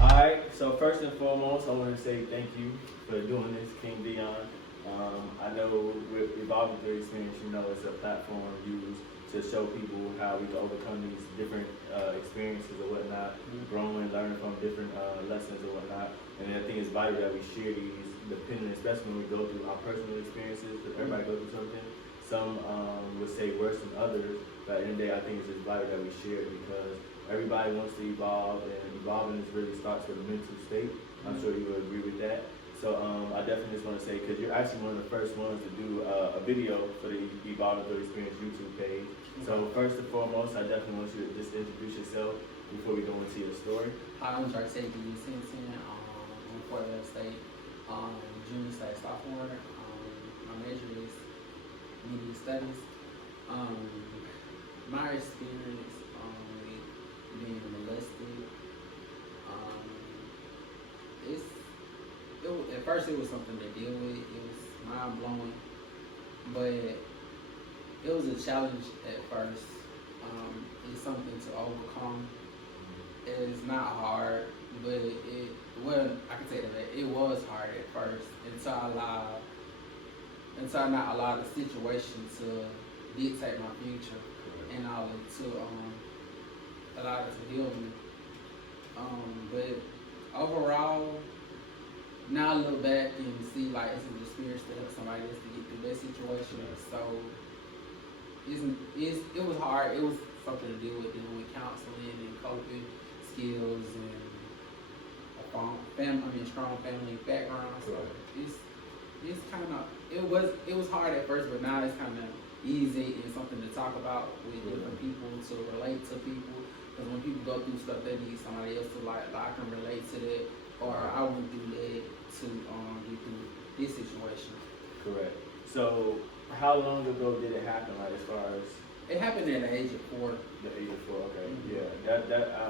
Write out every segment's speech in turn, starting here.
Alright, so first and foremost, I want to say thank you for doing this, King Dion. I know with Evolving Through Experience, you know it's a platform used to show people how we can overcome these different experiences or whatnot, growing, learning from different lessons or whatnot. And I think it's vital that we share these, depending, especially when we go through our personal experiences, because everybody goes through something. Some would say worse than others, but at the end of the day, I think it's just vital that we share it because everybody wants to evolve, and evolving is really starts with a mental state. I'm sure you would agree with that. So I definitely just want to say, because you're actually one of the first ones to do a video for the Evolving Through Experience YouTube page. So first and foremost, I definitely want you to just introduce yourself before we go into your story. Hi, I'm Jartay Simpson. I'm Portland State junior/sophomore. My major is media studies. My experience with being molested, at first it was something to deal with. It was mind blowing, but it was a challenge at first. It's something to overcome. It's not hard, but I can say that it was hard at first until I not allowed the situation to dictate my future and all to allow it to heal me. But overall, now I look back and see like it's an experience to help somebody else to get through that situation. So it was hard. It was something to dealing with counseling and coping skills and strong family background. So it's kind of it was hard at first, but now it's kind of easy and something to talk about with different people, to relate to people. Because when people go through stuff, they need somebody else to like I can relate to that, or I went through that to get through this situation. Correct. So how long ago did it happen? Like as far as it happened at the age of 4. The age of 4. Okay. Yeah. That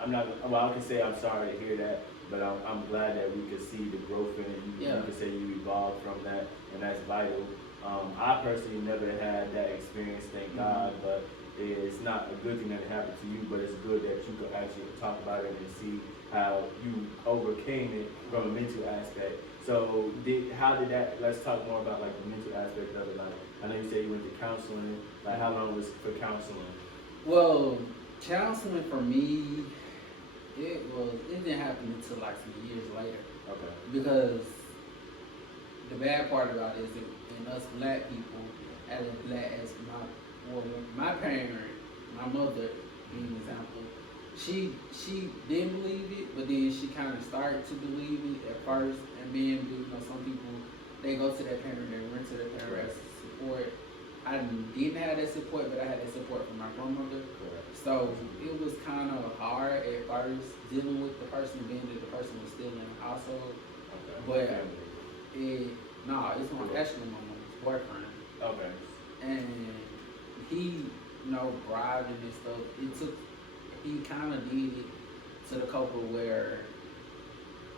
I'm not. Well, I can say I'm sorry to hear that, but I'm glad that we could see the growth in it. You can say you evolved from that, and that's vital. I personally never had that experience, thank God, but it's not a good thing that it happened to you, but it's good that you could actually talk about it and see how you overcame it from a mental aspect. So how did that, let's talk more about like the mental aspect of it. Like, I know you said you went to counseling, like how long was for counseling? Well, counseling for me, it didn't happen until like some years later. Okay. Because the bad part about it is that in us black people, as my parent, my mother, being an example, she didn't believe it, but then she kind of started to believe it at first, and then some people they go to their parent, they run to their parents' support. I didn't have that support, but I had that support from my grandmother. Correct. So it was kind of hard at first dealing with the person, being that the person was still in the household. Okay. But it's actually my mom's boyfriend. Okay. And he, bribed and stuff. He kind of did it to the couple where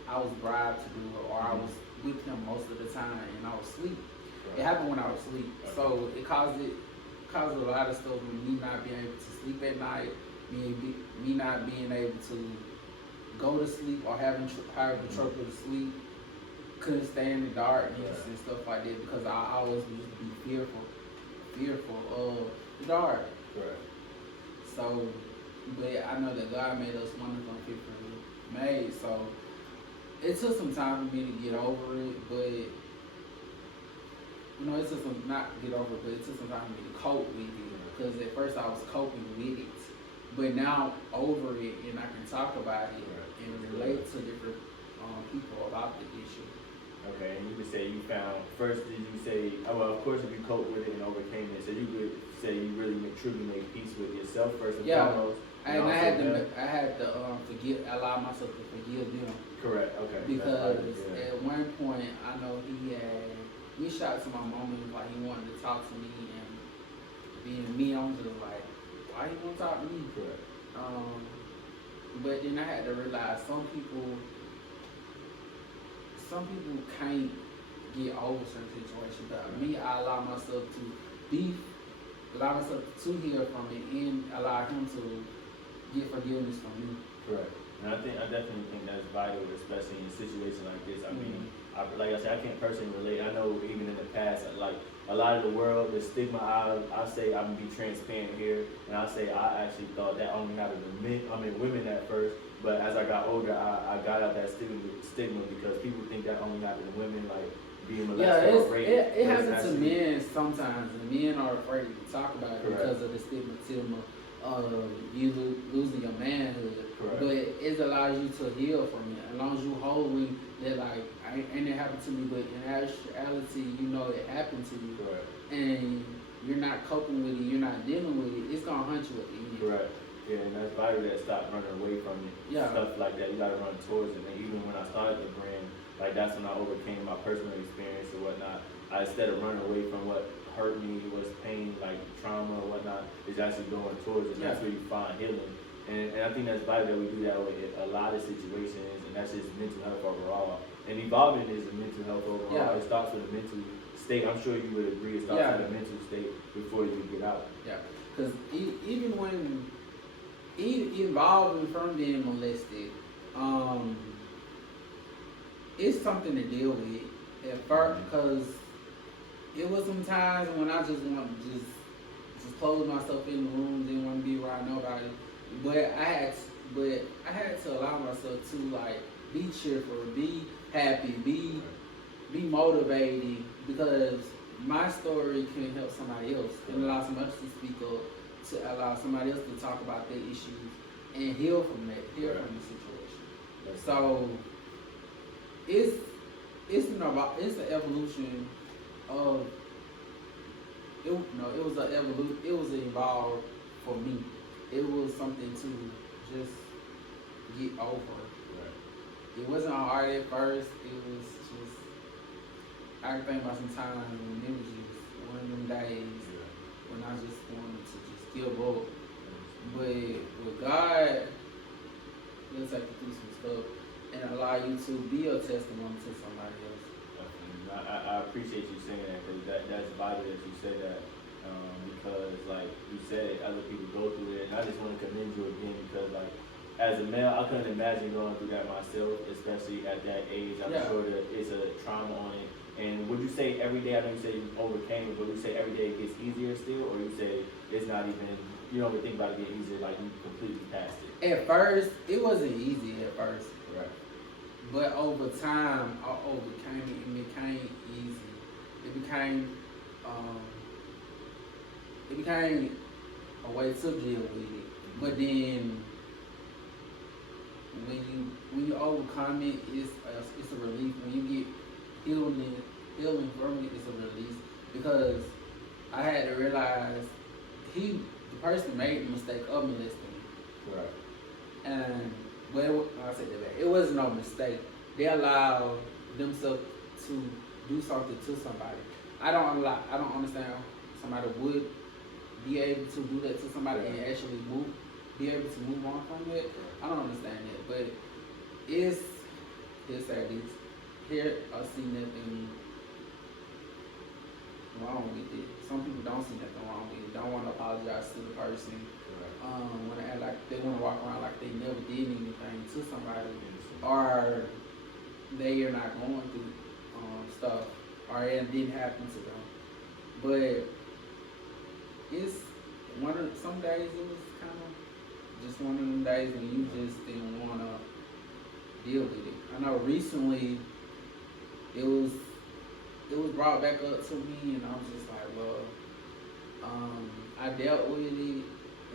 I was bribed to do it, or I was with him most of the time, and I was asleep. Right. It happened when I was asleep, so it caused a lot of stuff with me not being able to sleep at night, me not being able to go to sleep or having trouble to sleep. Couldn't stay in the darkness and stuff like that because I always used to be fearful of the dark. Correct. So, but I know that God made us wonderful and fearfully made. So it took some time for me to get over it, but it took some time for me to cope with it because at first I was coping with it, but now I'm over it and I can talk about it Right. and relate to different people about the issue. Okay, and you could say you found first. Did you say? Oh, well, of course, if you coped with it and overcame it, so you could say you really truly made peace with yourself first and Yeah, foremost. and also them. I had to allow myself to forgive them Correct. Okay. because Yeah. at one point I know he had reached out to my mom and was like he wanted to talk to me, and being me, I'm just like, why you want to talk to me? Correct. But then I had to realize some people can't get over certain situations. But me, I allow myself to hear from it and allow him to get forgiveness from me. Correct. And I definitely think that's vital, especially in a situation like this. I mean, like I said, I can't personally relate. I know even in the past, like a lot of the world, the stigma. I say I'm gonna be transparent here, and I say I actually thought that only happened to women at first. But as I got older, I got out that stigma because people think that only happened to women, like being molested or raped. It happens to men sometimes, and men are afraid to talk about it Correct. because of the stigma of you losing your manhood. Correct. But it allows you to heal from it. As long as you hold that like, ain't it happened to me, but in actuality, you know it happened to you. Correct. And you're not coping with it, you're not dealing with it, it's gonna hunt you at the end. Correct. Yeah, and that's vital that stop running away from it. Yeah. Stuff like that, you gotta run towards it. And even when I started the brand, like that's when I overcame my personal experience or whatnot. Instead of running away from what hurt me, was pain, like trauma or whatnot, is actually going towards it. And that's where you find healing. And I think that's vital that we do that with a lot of situations, and that's just mental health overall. And evolving is a mental health overall. Yeah. It starts with a mental state. I'm sure you would agree. It starts with a mental state before you get out. Yeah, because even when evolving from being molested, it's something to deal with at first, because it was some times when I just wanted to just close myself in the room, didn't want to be around nobody. But I had to allow myself to like be cheerful, be happy, be motivated, because my story can help somebody else and allow somebody else to speak up, to allow somebody else to talk about their issues and heal from that, from the situation. So it's an evolution of it. No, it was an evolution. It was evolved for me. It was something to just get over. Right. It wasn't hard at first. It was just, I can think about some times when it was just one of them days when I just wanted to just give up. But with God, He'll take you through some stuff and allow you to be a testimony to somebody else. I appreciate you saying that, because that's vital that you say that, because like you said, other people go through it, and I just want to commend you again, because like as a male, I couldn't imagine going through that myself, especially at that age. I'm sure that it's a trauma on it. And would you say every day, I know you say you overcame it, but would you say every day it gets easier still, or you say it's not even, you don't even think about it getting easier, like you completely passed it? At first, it wasn't easy at first. Right. But over time, I overcame it. It became easy. It became a way to deal with it. But then, when you overcome it, it's a relief. When you get healing from it, it's a release. Because I had to realize the person made the mistake of molesting me. Right. And I said that it wasn't no mistake. They allowed themselves to do something to somebody. I don't understand how somebody would be able to do that to somebody and actually be able to move on from it. I don't understand that, but here's sad. Here I see nothing wrong with it. Some people don't see nothing wrong with it. Don't want to apologize to the person. Want to act like they want to walk around like they never did anything to somebody, or they are not going through stuff, or it didn't happen to them. But some days it was kind of just one of them days when you just didn't want to deal with it. I know recently it was brought back up to me, and I was just like, well, I dealt with it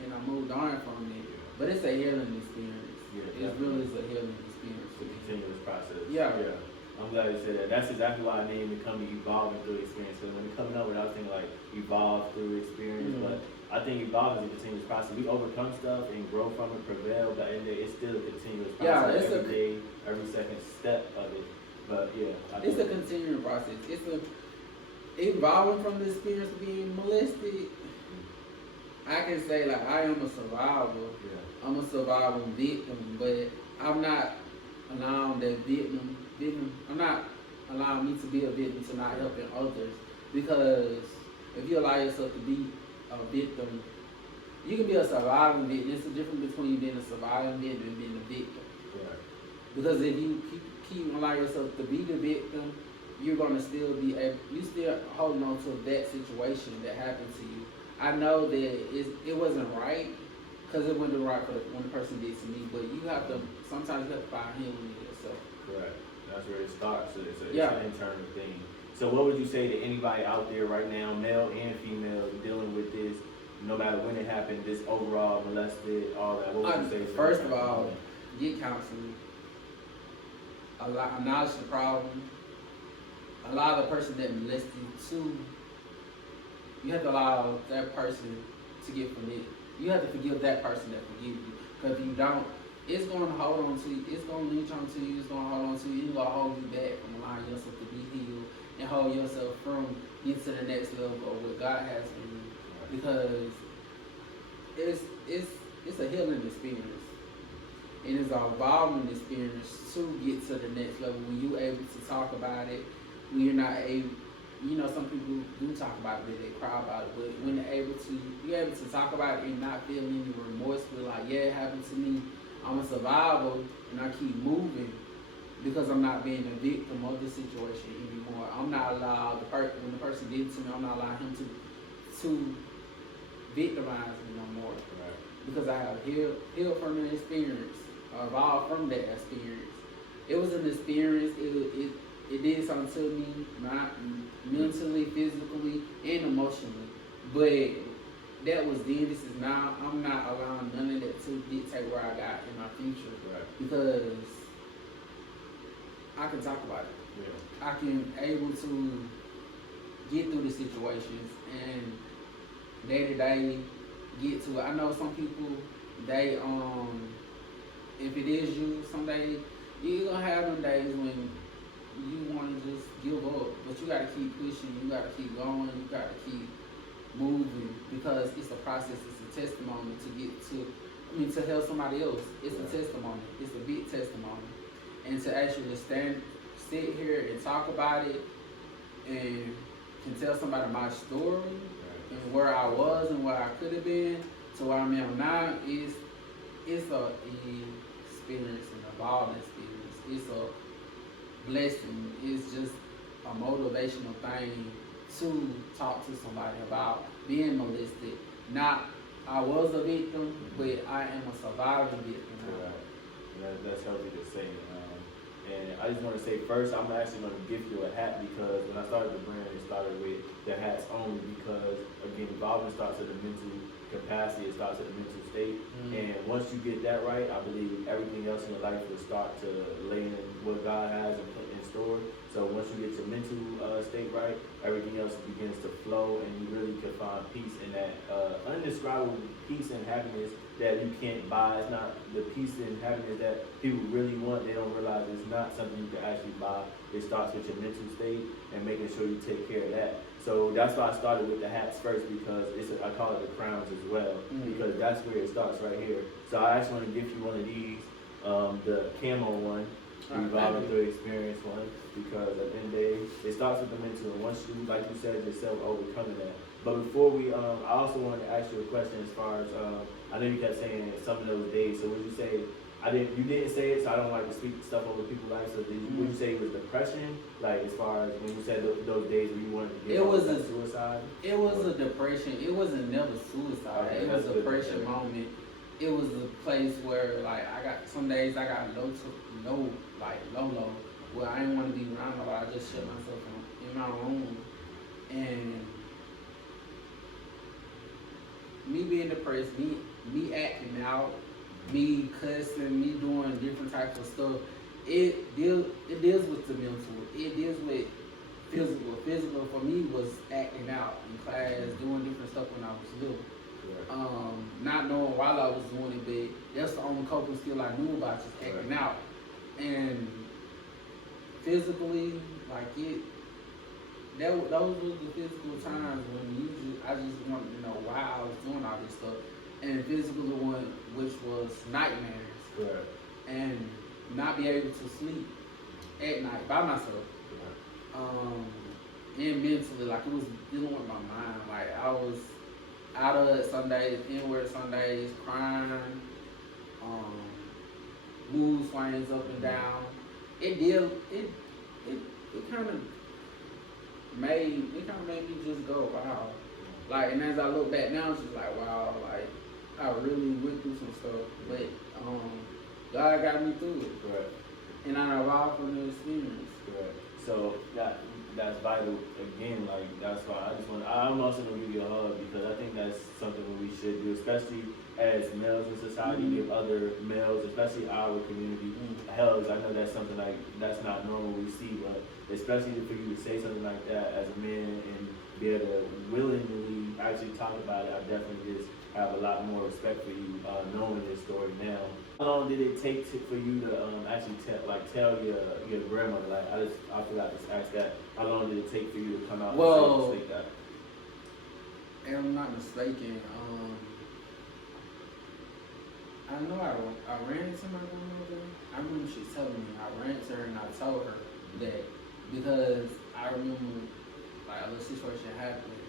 and I moved on from it. But it's a healing experience. Yeah, It really is a healing experience it's for a me. continuous process. Yeah. I'm glad you said that. That's exactly why I named it coming evolving through experience. Because when it coming up with, I was thinking like evolve through experience, but I think evolve is a continuous process. We overcome stuff and grow from it, prevail, but it's still a continuous process. It's every day, every second step of it. But yeah, it's a continuing process. It's a evolving from the experience of being molested. I can say like I am a survivor. Yeah. I'm a surviving victim, but I'm not allowing that victim. I'm not allowing me to be a victim to not helping others. Because if you allow yourself to be a victim, you can be a surviving victim. There's a difference between being a surviving victim and being a victim. Right. Because if you keep allowing yourself to be the victim, you're gonna still be you still holding on to that situation that happened to you. I know that it wasn't right because it wasn't right for when the person did to me, but sometimes you have to find healing in yourself. Correct. That's where it starts. So it's an internal thing. So what would you say to anybody out there right now, male and female, dealing with this, no matter when it happened, this overall molested, all that? What would you say? First of all, get counseling. Acknowledge the problem. Allow the person that molested you to. You have to allow that person to get forgiven. You have to forgive that person that forgive you. Because if you don't, it's going to hold on to you. It's going to leech onto you. It's going to hold on to you. It's going to hold you back from allowing yourself to be healed and hold yourself from getting to the next level of what God has for you. Because it's a healing experience. And it's an evolving experience to get to the next level when you're able to talk about it. When you're not able, some people do talk about it, they cry about it, but when you're able to talk about it and not feel any remorse, feel like, yeah, it happened to me, I'm a survivor, and I keep moving because I'm not being a victim of the situation anymore. I'm not allowed, when the person did it to me, I'm not allowing him to victimize me no more. Right. Because I have healed from an experience, or evolved from that experience. It was an experience, it did something to me, not mentally, physically, and emotionally. But that was then, this is now. I'm not allowing none of that to dictate where I got in my future. Right. Because I can talk about it. Yeah. I can able to get through the situations and day to day get to it. I know some people, they if it is you, someday you're gonna have them days when you want to just give up, but you gotta keep pushing, you gotta keep going, you gotta keep moving, because it's a process, it's a testimony to help somebody else. It's a testimony, it's a big testimony. And to actually sit here and talk about it and can tell somebody my story and where I was and where I could have been to where I am now it's a experience, an evolving experience. It's a blessing. It's just a motivational thing to talk to somebody about being molested. Not I was a victim, but I am a surviving victim now. Right. That's healthy to say. And I just want to say first, I'm actually going to gift you a hat, because when I started the brand, it started with the hats only, because again, evolving starts at the mental capacity, it starts at the mental state. And once you get that right, I believe everything else in your life will start to lay in what God has and put in store. So once you get your mental state right, everything else begins to flow, and you really can find peace in that undescribable peace and happiness that you can't buy. It's not the peace and happiness that people really want. They don't realize it's not something you can actually buy. It starts with your mental state and making sure you take care of that. So that's why I started with the hats first, because I call it the crowns as well, because that's where it starts right here. So I actually want to give you one of these, the camo one, evolving through experience one, because at the end of the day, it starts with the mental, and once you, like you said yourself, overcoming that. But before we, I also wanted to ask you a question as far as, I know you kept saying some of those days, so would you say, you didn't say it, so I don't like to speak stuff over people's lives, so would you say it was depression, like as far as when you said those days when you wanted to get suicide? It was a depression. It wasn't never suicide. Okay, it was a depression moment. It was a place where like some days I got low, where I didn't want to be around nobody. I just shut myself in my room, and me being depressed, me acting out, me cussing, me doing different types of stuff. It deals with the mental. It deals with physical. Physical for me was acting out in class, doing different stuff when I was little. Not knowing why I was doing it, but that's the only coping skill I knew about, just acting out. And physically, like those were the physical times when I just wanted to know why I was doing all this stuff. And physical the one which was nightmares. Correct. And not be able to sleep at night by myself. And mentally, like it was dealing with my mind. Like I was out of it some days, inward some days, crying, mood swings up and down. It kind of made me just go, wow. Like, and as I look back now, it's just like, wow, like I really went through some stuff, but God got me through it. Right. And I evolved from the experience. Right. So that's vital. Again, like that's why I'm also gonna give you a hug because I think that's something that we should do, especially as males in society, give other males, especially our community, hugs. I know that's something like that's not normal we see, but especially for you to say something like that as a man and be able to willingly actually talk about it, I definitely just have a lot more respect for you knowing this story now. How long did it take for you to actually tell your grandmother? Like I forgot to ask that. How long did it take for you to come out and say that? If I'm not mistaken, I know I ran into my grandmother. I remember she was telling me, I ran to her and I told her that because I remember like a little situation happened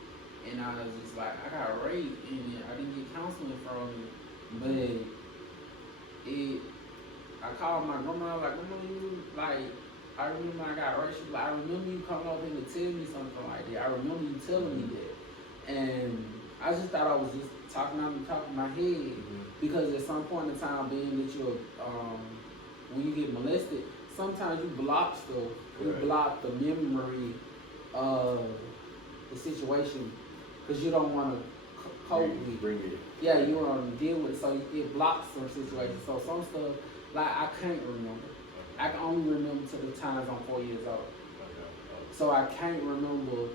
and I was just like, I got raped and I didn't get counseling from it, but I called my grandma, like, Grandma, you, like, I remember I got raped. She was like, I remember you coming over here to tell me something like that. I remember you telling me that. And I just thought I was just talking out the top of my head because at some point in time, being that you're, when you get molested, sometimes you block stuff. You block the memory of the situation because you don't want to cope with it. Yeah, you want to deal with it, so it blocks some situations. So some stuff, like I can't remember. I can only remember to the times I'm 4 years old. So I can't remember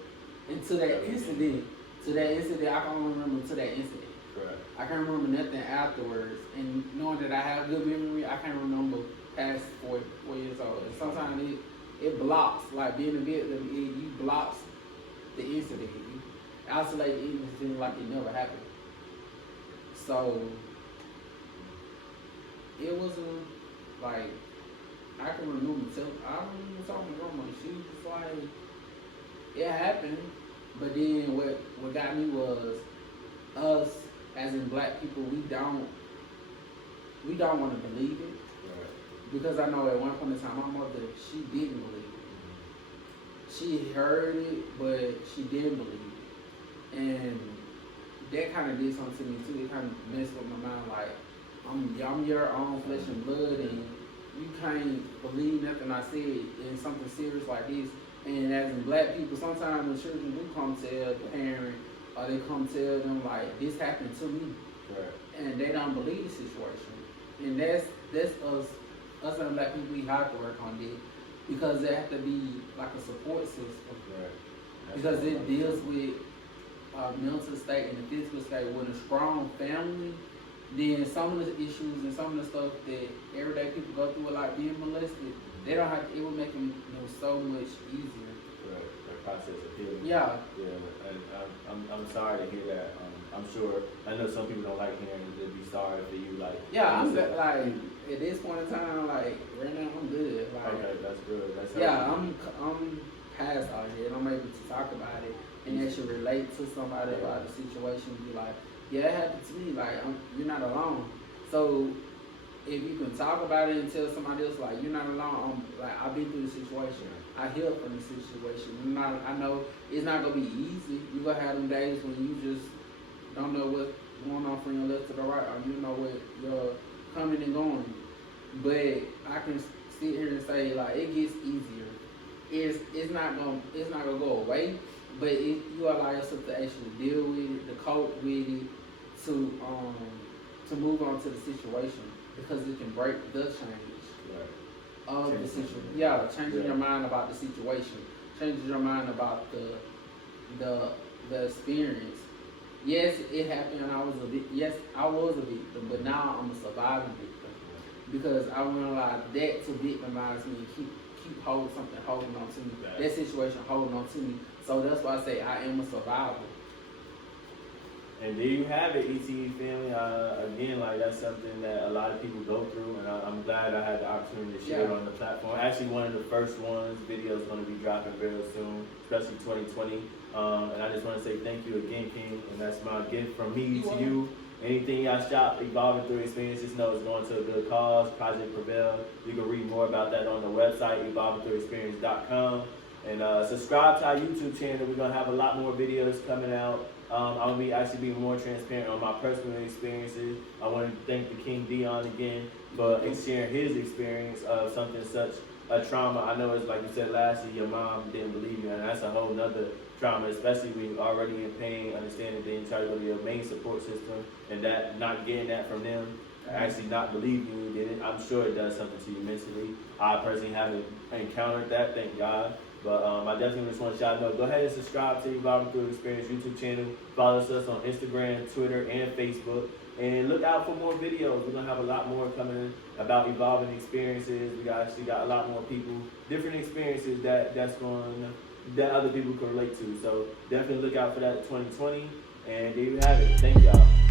until that incident. To that incident, I can only remember to that incident. Correct. I can't remember nothing afterwards. And knowing that I have good memory, I can't remember past 4 years old. And sometimes it blocks, like being a victim, you blocks the incident. You isolate the incident like it never happened. So it wasn't like I can remember talking to grandma. She was just like, it happened, but then what got me was us as in black people, we don't want to believe it. Because I know at one point in time my mother, she didn't believe it. She heard it, but she didn't believe it. And that kind of did something to me too. It kind of messed with my mind, like, I'm your own flesh and blood, and you can't believe nothing I said in something serious like this. And as in black people, sometimes when children do come tell the parent, or they come tell them like, this happened to me, and they don't believe the situation. And that's us and black people, we have to work on it because there have to be like a support system. Because it deals with mental state and the physical state. With a strong family, then some of the issues and some of the stuff that everyday people go through, like being molested, they don't have. It will make them so much easier. The process of healing. Yeah. Yeah, and I'm sorry to hear that. I'm sure. I know some people don't like hearing it. They'd be sorry for you. Like. Yeah, I'm like at this point in time, like right now, I'm good. Like, okay, that's good. That's I'm past all here, and I'm able to talk about it and actually relate to somebody about the situation. Be like, yeah, it happened to me. Like, you're not alone. So if you can talk about it and tell somebody else, like, you're not alone. I've been through the situation. I healed from the situation. I know it's not gonna be easy. You're gonna have them days when you just don't know what's going on from your left to the right, or you know what you're coming and going. But I can sit here and say, like, it gets easier. It's not gonna go away, but you allow yourself to actually deal with it, to cope with it, to move on to the situation because it can break the change of the situation. Yeah, changing your mind about the situation, changing your mind about the experience. Yes, it happened and I was a victim, but now I'm a surviving victim because I realized that to victimize me and keep holding on to me. That situation holding on to me. So that's why I say I am a survivor. And there you have it, ETE family. Again, like that's something that a lot of people go through, and I'm glad I had the opportunity to share it on the platform. Actually, one of the first ones, video is going to be dropping very soon, especially 2020. And I just want to say thank you again, King, and that's my gift from me to you. Anything y'all shop, Evolving Through Experience, just know it's going to a good cause, Project Prevail. You can read more about that on the website, evolvingthroughexperience.com. And subscribe to our YouTube channel. We're going to have a lot more videos coming out. I'm going to be actually being more transparent on my personal experiences. I want to thank the King Dion again for sharing his experience of something such a trauma. I know it's like you said last year, your mom didn't believe you, and that's a whole nother trauma, especially when you're already in pain, understanding then you try to go to your main support system, and that not getting that from them, actually not believing you did it. I'm sure it does something to you mentally. I personally haven't encountered that, thank God. But I definitely just want y'all to know, go ahead and subscribe to Evolving Through Experience YouTube channel. Follow us on Instagram, Twitter, and Facebook. And look out for more videos. We're going to have a lot more coming about evolving experiences. We actually got a lot more people, different experiences that other people can relate to. So definitely look out for that in 2020. And there you have it. Thank y'all.